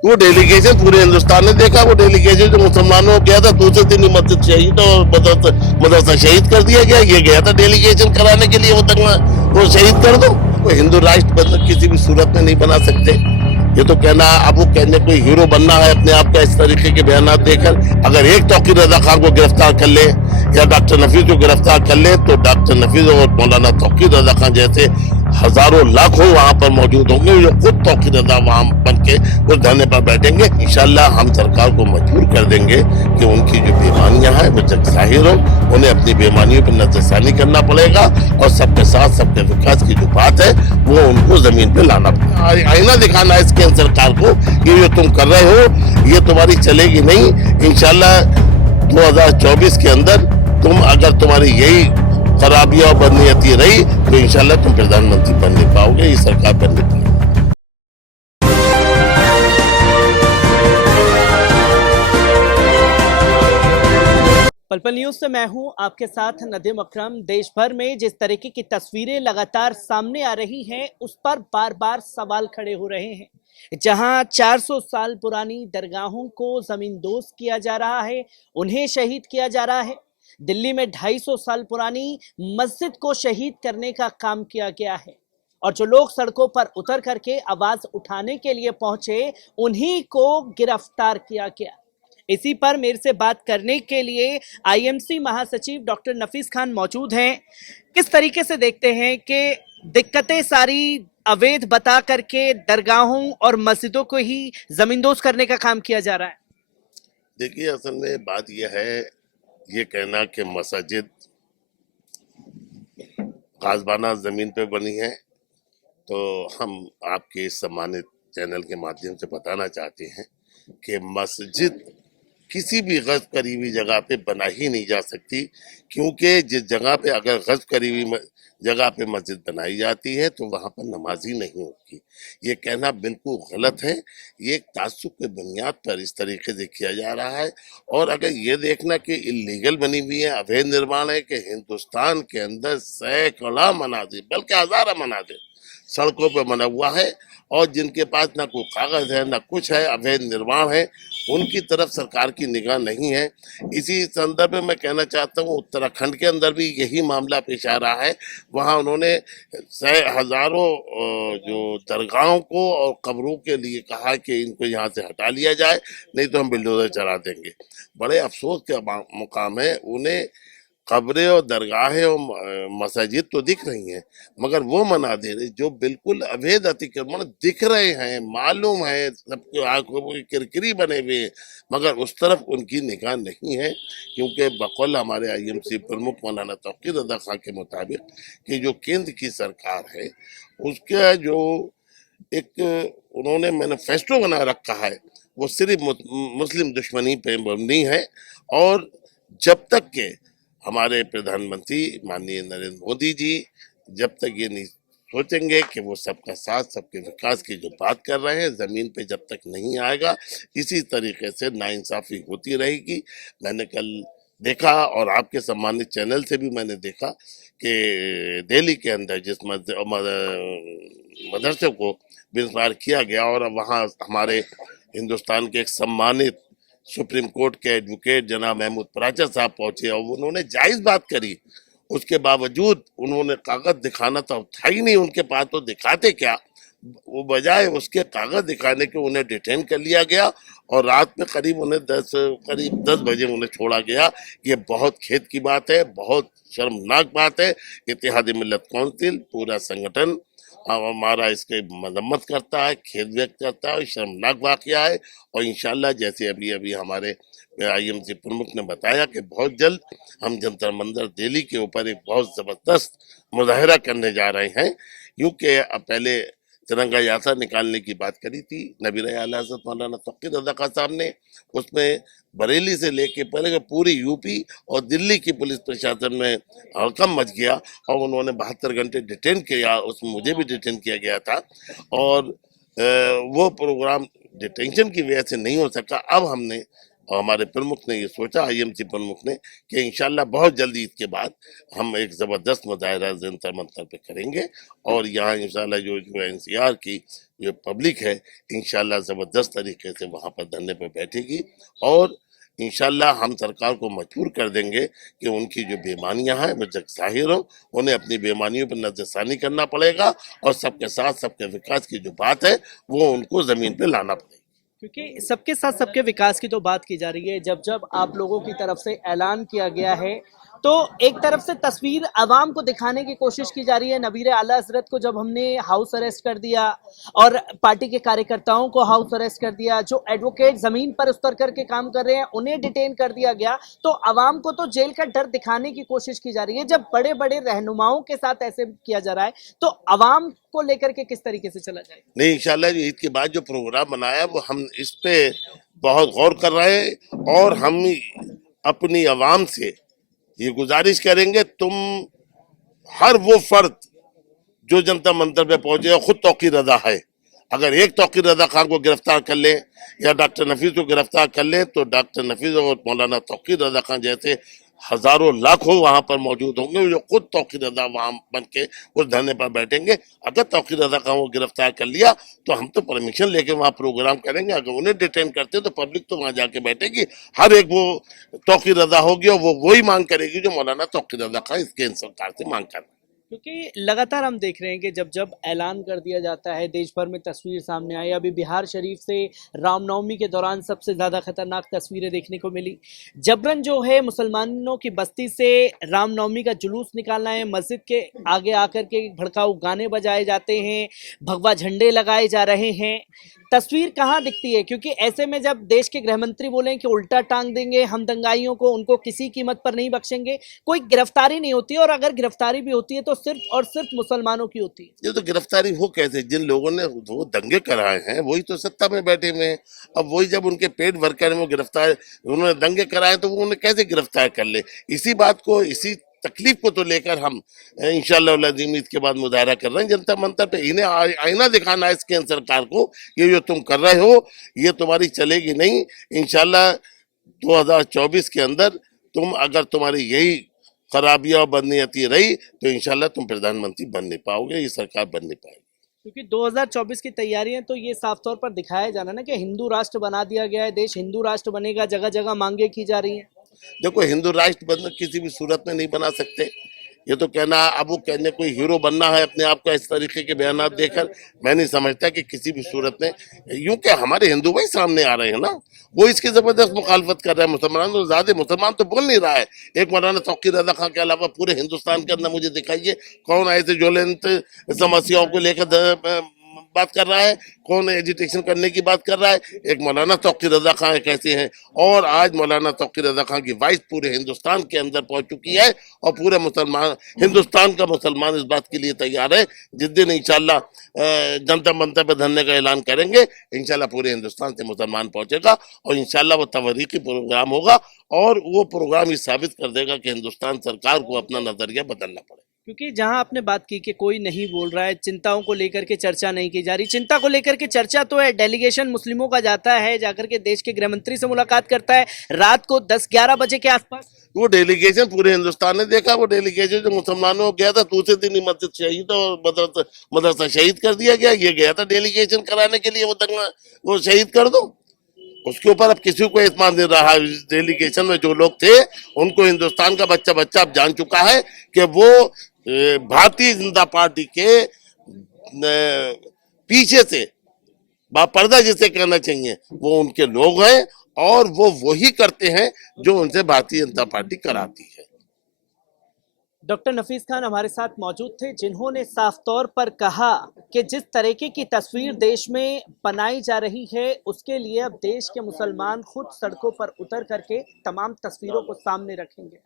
वो डेलीगेशन पूरे हिंदुस्तान ने देखा। वो डेलीगेशन जो मुसलमानों को गया था, दूसरे दिन ही मस्जिद शहीद और मदरसा शहीद कर दिया गया। ये गया था डेलीगेशन कराने के लिए, वो तक वो शहीद कर दो। वो हिंदू राष्ट्र किसी भी सूरत में नहीं बना सकते। ये तो कहना, अब वो कहने कोई हीरो बनना है अपने आप का इस तरीके के बयान देकर। अगर एक तौकीर रजा खान को गिरफ्तार कर ले या डॉक्टर नफीस को गिरफ्तार कर ले, तो डॉक्टर नफीस और मौलाना तौकीर रजा खान जैसे हजारों लाखों वहां पर मौजूद होंगे, जो खुद तौकीर रजा वहां बन के उस धरने पर बैठेंगे। इंशाल्लाह हम सरकार को मजबूर कर देंगे कि उनकी जो बेईमानियां हैं वो जग जाहिर हो। उन्हें अपनी बेईमानियों पर नजरसानी करना पड़ेगा और सबके साथ सबके विकास की जो बात है वो उनको जमीन पे लाना पड़ेगा। आईना दिखाना है इसके सरकार को, ये जो तुम कर रहे हो ये तुम्हारी चलेगी नहीं। इंशाल्लाह 2024 के अंदर तुम, अगर तुम्हारी यही खराबियां और बदनीयती रही, तो इंशाल्लाह तुम प्रधानमंत्री बन नहीं पाओगे, ये सरकार बन नहीं पाओगे। पल पल न्यूज से मैं हूं आपके साथ नदीम अकरम। देश भर में जिस तरीके की तस्वीरें लगातार सामने आ रही हैं, उस पर बार बार सवाल खड़े हो रहे हैं। जहां 400 साल पुरानी दरगाहों को जमींदोज किया जा रहा है, उन्हें शहीद किया जा रहा है। दिल्ली में 250 साल पुरानी मस्जिद को शहीद करने का काम किया गया है, और जो लोग सड़कों पर उतर करके आवाज उठाने के लिए पहुंचे, उन्हीं को गिरफ्तार किया गया। इसी पर मेरे से बात करने के लिए आईएमसी महासचिव डॉक्टर नफीस खान मौजूद हैं। किस तरीके से देखते हैं कि दिक्कतें सारी अवैध बता करके दरगाहों और मस्जिदों को ही जमींदोज करने का काम किया जा रहा है? देखिए, असल में बात यह है, ये कहना कि मस्जिद गाजबाना जमीन पे बनी है, तो हम आपके इस सम्मानित चैनल के माध्यम से बताना चाहते हैं कि मस्जिद किसी भी गज़ब करीबी जगह पे बना ही नहीं जा सकती, क्योंकि जिस जगह पे अगर गज़ब करीबी जगह पे मस्जिद बनाई जाती है तो वहाँ पर नमाजी नहीं होती। ये कहना बिल्कुल गलत है। ये एक तासुब के बुनियाद पर इस तरीके से किया जा रहा है। और अगर ये देखना कि इलीगल बनी हुई है, अवैध निर्माण है, कि हिंदुस्तान के अंदर सैकड़ा मनाजिर बल्कि हज़ारों मनाजिर सड़कों पर बना हुआ है, और जिनके पास ना कोई कागज है ना कुछ है, अवैध निर्माण है, उनकी तरफ सरकार की निगाह नहीं है। इसी संदर्भ में मैं कहना चाहता हूँ, उत्तराखंड के अंदर भी यही मामला पेश आ रहा है। वहाँ उन्होंने हजारों जो दरगाहों को और कब्रों के लिए कहा कि इनको यहाँ से हटा लिया जाए, नहीं तो हम बिल्डोजर चला देंगे। बड़े अफसोस का मुकाम है, उन्हें कब्रें और दरगाहें और मस्जिद तो दिख रही हैं, मगर वो मनाजिर जो बिल्कुल अवैध अतिक्रमण दिख रहे हैं, मालूम है, सबके आंखों में किरकिरी बने हुए हैं, मगर उस तरफ उनकी निगाह नहीं है। क्योंकि बकौल हमारे आईएमसी प्रमुख मौलाना तौकीर रजा खान के मुताबिक कि जो केंद्र की सरकार है, उसका जो एक उन्होंने मैनिफेस्टो बना रखा है, वो सिर्फ मुस्लिम दुश्मनी पे मबनी है। और जब तक के हमारे प्रधानमंत्री माननीय नरेंद्र मोदी जी जब तक ये नहीं सोचेंगे कि वो सबका साथ सबके विकास की जो बात कर रहे हैं, जमीन पे जब तक नहीं आएगा, इसी तरीके से नाइंसाफी होती रहेगी। मैंने कल देखा और आपके सम्मानित चैनल से भी मैंने देखा कि दिल्ली के अंदर जिस मदरसे को विस्तार किया गया, और वहाँ हमारे हिंदुस्तान के एक सम्मानित सुप्रीम कोर्ट के एडवोकेट जनाब महमूद पराचा साहब पहुंचे और उन्होंने जायज बात करी। उसके बावजूद उन्होंने कागज दिखाना तो था ही नहीं उनके पास, तो दिखाते क्या, वो बजाय उसके कागज दिखाने के उन्हें डिटेन कर लिया गया, और रात में करीब 10 बजे उन्हें छोड़ा गया। ये बहुत खेद की बात है, बहुत शर्मनाक बात है। इत्तेहादी मिल्लत काउंसिल पूरा संगठन हमारा इसके मजम्मत करता है, खेद व्यक्त करता है, शर्मनाक वाकया है। और इंशाल्लाह जैसे अभी अभी हमारे आईएमसी प्रमुख ने बताया कि बहुत जल्द हम जंतर मंदिर दिल्ली के ऊपर एक बहुत जबरदस्त मुजाहरा करने जा रहे हैं। क्योंकि पहले तिरंगा यात्रा निकालने की बात करी थी नबी आला हज़रत मौलाना तौकीर रज़ा खान साहब ने, उसमें बरेली से लेके पहले पूरी यूपी और दिल्ली की पुलिस प्रशासन में हड़कंप मच गया, और उन्होंने 72 घंटे डिटेन किया, उसमें मुझे भी डिटेन किया गया था, और वो प्रोग्राम डिटेंशन की वजह से नहीं हो सका। अब हमने और हमारे प्रमुख ने ये सोचा, आईएमसी प्रमुख ने, कि इंशाल्लाह बहुत जल्दी इसके बाद हम एक ज़बरदस्त मुजाहरा जंतर मंतर पे करेंगे, और यहाँ इंशाल्लाह जो एनसीआर की जो पब्लिक है इंशाल्लाह ज़बरदस्त तरीके से वहाँ पर धरने पर बैठेगी और इंशाल्लाह हम सरकार को मजबूर कर देंगे कि उनकी जो बेईमानियां हैं वो जग जाहिर हो, उन्हें अपनी बेईमानियों पर नजरसानी करना पड़ेगा और सबके साथ सबके विकास की जो बात है वो उनको जमीन पे लाना पड़ेगा। क्योंकि सबके साथ सबके विकास की तो बात की जा रही है। जब जब आप लोगों की तरफ से ऐलान किया गया है तो एक तरफ से तस्वीर आवाम को दिखाने की कोशिश की जा रही है। नबीर आला हजरत को जब हमने हाउस अरेस्ट कर दिया और पार्टी के कार्यकर्ताओं को हाउस अरेस्ट कर दिया, जो एडवोकेट जमीन पर उतर करके काम कर रहे हैं उन्हें डिटेन कर दिया गया, तो आवाम को तो जेल का डर दिखाने की कोशिश की जा रही है। जब बड़े बड़े रहनुमाओं के साथ ऐसे किया जा रहा है तो आवाम को लेकर के किस तरीके से चला जाए? नहीं, इंशाल्लाह ईद के बाद जो प्रोग्राम बनाया वो हम इस पे बहुत गौर कर रहे हैं और हम अपनी आवाम से ये गुजारिश करेंगे, तुम हर वो फर्द जो जनता मंतर पे पहुंचे खुद तौकीर रजा है, अगर एक तौकीर रजा खान को गिरफ्तार कर ले या डॉक्टर नफीस को गिरफ्तार कर ले तो डॉक्टर नफीस और मौलाना तौकीर रजा खान जैसे हजारों लाखों वहां पर मौजूद होंगे जो खुद तौकीर रजा वहां बन के उस धरने पर बैठेंगे। अगर तौकीर रजा खान को गिरफ्तार कर लिया तो हम तो परमिशन लेके वहां प्रोग्राम करेंगे, अगर उन्हें डिटेन करते तो पब्लिक तो वहां जाके बैठेगी, हर एक वो तौकीर रजा होगी और वो वही मांग करेगी जो मौलाना तौकीर रजा खान इस केंद्र सरकार से मांग कर। क्योंकि लगातार हम देख रहे हैं कि जब जब ऐलान कर दिया जाता है, देश भर में तस्वीर सामने आई। अभी बिहार शरीफ से रामनवमी के दौरान सबसे ज़्यादा खतरनाक तस्वीरें देखने को मिली। जबरन जो है मुसलमानों की बस्ती से रामनवमी का जुलूस निकालना है, मस्जिद के आगे आकर के भड़काऊ गाने बजाए जाते हैं, भगवा झंडे लगाए जा रहे हैं। तस्वीर कहाँ दिखती है? क्योंकि ऐसे में जब देश के गृह मंत्री बोलें कि उल्टा टांग देंगे हम दंगाइयों को, उनको किसी कीमत पर नहीं बख्शेंगे, कोई गिरफ्तारी नहीं होती और अगर गिरफ्तारी भी होती है तो सिर्फ और सिर्फ मुसलमानों की होती है। ये तो गिरफ्तारी हो कैसे, जिन लोगों ने वो दंगे कराए हैं वही तो सत्ता में बैठे हुए हैं। अब वही जब उनके पेट भर कर वो गिरफ्तार उन्होंने दंगे कराए तो वो उन्हें कैसे गिरफ्तार कर ले। इसी बात को, इसी तकलीफ को तो लेकर हम इंशाअल्लाह अज़ीम ईद के बाद मुजाहरा कर रहे हैं जनता मंतर पे। इन्हें आईना दिखाना है इस केंद्र सरकार को, ये जो तुम कर रहे हो ये तुम्हारी चलेगी नहीं। इंशाअल्लाह 2024 के अंदर तुम, अगर तुम्हारी यही खराबियां और बदनीयती रही तो इंशाल्लाह तुम प्रधानमंत्री बन नहीं पाओगे, ये सरकार बन नहीं पाएगी। क्योंकि 2024 की तैयारियां तो ये साफ तौर पर दिखाया जाना ना कि हिंदू राष्ट्र बना दिया गया है, देश हिंदू राष्ट्र बनेगा, जगह जगह मांगे की जा रही हैं। देखो, हिंदू राष्ट्र बनना किसी भी सूरत में नहीं बना सकते। ये तो कहना, अब वो कहने कोई हीरो बनना है अपने आप को इस तरीके के बयान देकर, मैं नहीं समझता कि किसी भी सूरत में। यूं कि हमारे हिंदू भाई सामने आ रहे हैं ना, वो इसकी जबरदस्त मुखालफत कर रहे हैं। मुसलमान तो ज्यादा मुसलमान तो बोल नहीं रहा है। एक मौलाना तौकीर रजा खान के अलावा पूरे हिंदुस्तान के अंदर मुझे दिखाइए कौन ऐसे ज्वलंत समस्याओं को लेकर बात कर रहा है, कौन एजिटेशन करने की बात कर रहा है। एक मौलाना तौकीर रजा खान कैसे हैं, और आज मौलाना तौकीर रजा खान की वॉइस पूरे हिंदुस्तान के अंदर पहुंच चुकी है और पूरे मुसलमान, हिंदुस्तान का मुसलमान इस बात के लिए तैयार है। जिस दिन इंशाल्लाह जनता मंतर पर धरने का ऐलान करेंगे इंशाल्लाह पूरे हिंदुस्तान से मुसलमान पहुंचेगा और इंशाल्लाह वो तवरीकी प्रोग्राम होगा और वो प्रोग्राम ये साबित कर देगा कि हिंदुस्तान सरकार को अपना नजरिया बदलना पड़ेगा। क्योंकि जहां आपने बात की कि कोई नहीं बोल रहा है, चिंताओं को लेकर के चर्चा नहीं की जा रही, चिंता को लेकर के चर्चा तो है। डेलीगेशन मुस्लिमों का जाता है, जाकर के देश के गृह मंत्री से मुलाकात करता है रात को 10-11 बजे के आसपास। वो डेलीगेशन पूरे हिंदुस्तान ने देखा। वो डेलीगेशन जो मुसलमानों को गया था, दूसरे दिन ही मस्जिद शहीद और मदरसा शहीद कर दिया गया। ये गया था डेलीगेशन कराने के लिए, वो दंगा वो शहीद कर दो। उसके ऊपर अब किसी को एतमाद नहीं रहा। डेलीगेशन में जो लोग थे उनको हिंदुस्तान का बच्चा बच्चा अब जान चुका है कि वो भारतीय जनता पार्टी के पीछे से बापर्दा जिसे कहना चाहिए वो उनके लोग हैं और वो वही करते हैं जो उनसे भारतीय जनता पार्टी कराती है। डॉक्टर नफीस खान हमारे साथ मौजूद थे, जिन्होंने साफ तौर पर कहा कि जिस तरीके की तस्वीर देश में बनाई जा रही है उसके लिए अब देश के मुसलमान खुद सड़कों पर उतर करके तमाम तस्वीरों को सामने रखेंगे।